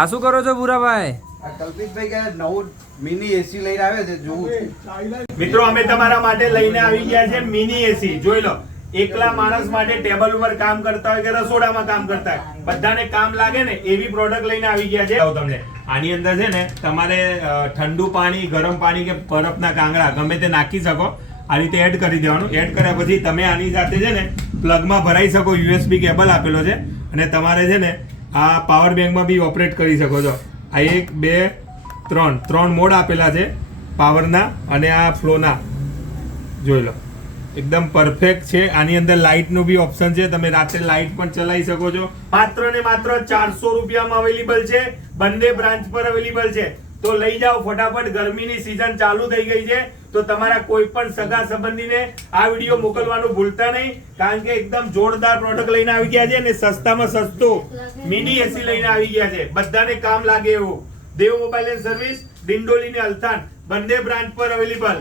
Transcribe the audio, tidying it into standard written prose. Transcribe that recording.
આ શું કરો છો ભૂરાભાઈ? કલ્પિતભાઈ કે નવું મિની એસી લઈને આવે છે, જોવું. મિત્રો અમે તમારા માટે લઈને આવી ગયા છે મિની એસી. જોઈ લો, એકલા માણસ માટે ટેબલ ઉપર કામ કરતા હોય કે રસોડામાં કામ કરતા હોય, બધાને કામ લાગે ને એવી પ્રોડક્ટ લઈને આવી ગયા છે. તમને આની અંદર છે ને તમારે ઠંડુ પાણી, ગરમ પાણી કે બરફના કાંગડા ગમે તે નાખી શકો. આ રીતે એડ કરી દેવાનું. એડ કર્યા પછી તમે આની સાથે છે ને પ્લગમાં ભરાઈ શકો. USB કેબલ આપેલો છે અને તમારે છે ને આ પાવર બેંકમાં બી ઓપરેટ કરી શકો છો. આ 1 2 3 મોડ આપેલા છે પાવરના અને આ ફ્લોના. જોઈ લો, એકદમ પરફેક્ટ છે. આની અંદર લાઇટ નું બી ઓપ્શન છે, તમે રાત્રે લાઇટ પણ ચલાવી શકો છો. માત્ર ને માત્ર 400 રૂપિયામાં અવેલેબલ છે. બંને બ્રાન્ચ પર અવેલેબલ છે. તો લઈ જાઓ ફટાફટ. ગરમીની સીઝન ચાલુ થઈ ગઈ છે તો તમારા કોઈ પણ સગા સંબંધીને આ વિડીયો મોકલવાનું ભૂલતા નહીં, કારણ કે એકદમ જોરદાર પ્રોડક્ટ લઈને આવી ગયા છે અને સસ્તામાં સસ્તું મિની એસી લઈને આવી ગયા છે. બધાને કામ લાગે એવું. દેવ મોબાઈલ એન્ડ સર્વિસ, ડિંડોલી ને અલથાણ બંને બ્રાન્ચ પર અવેલેબલ.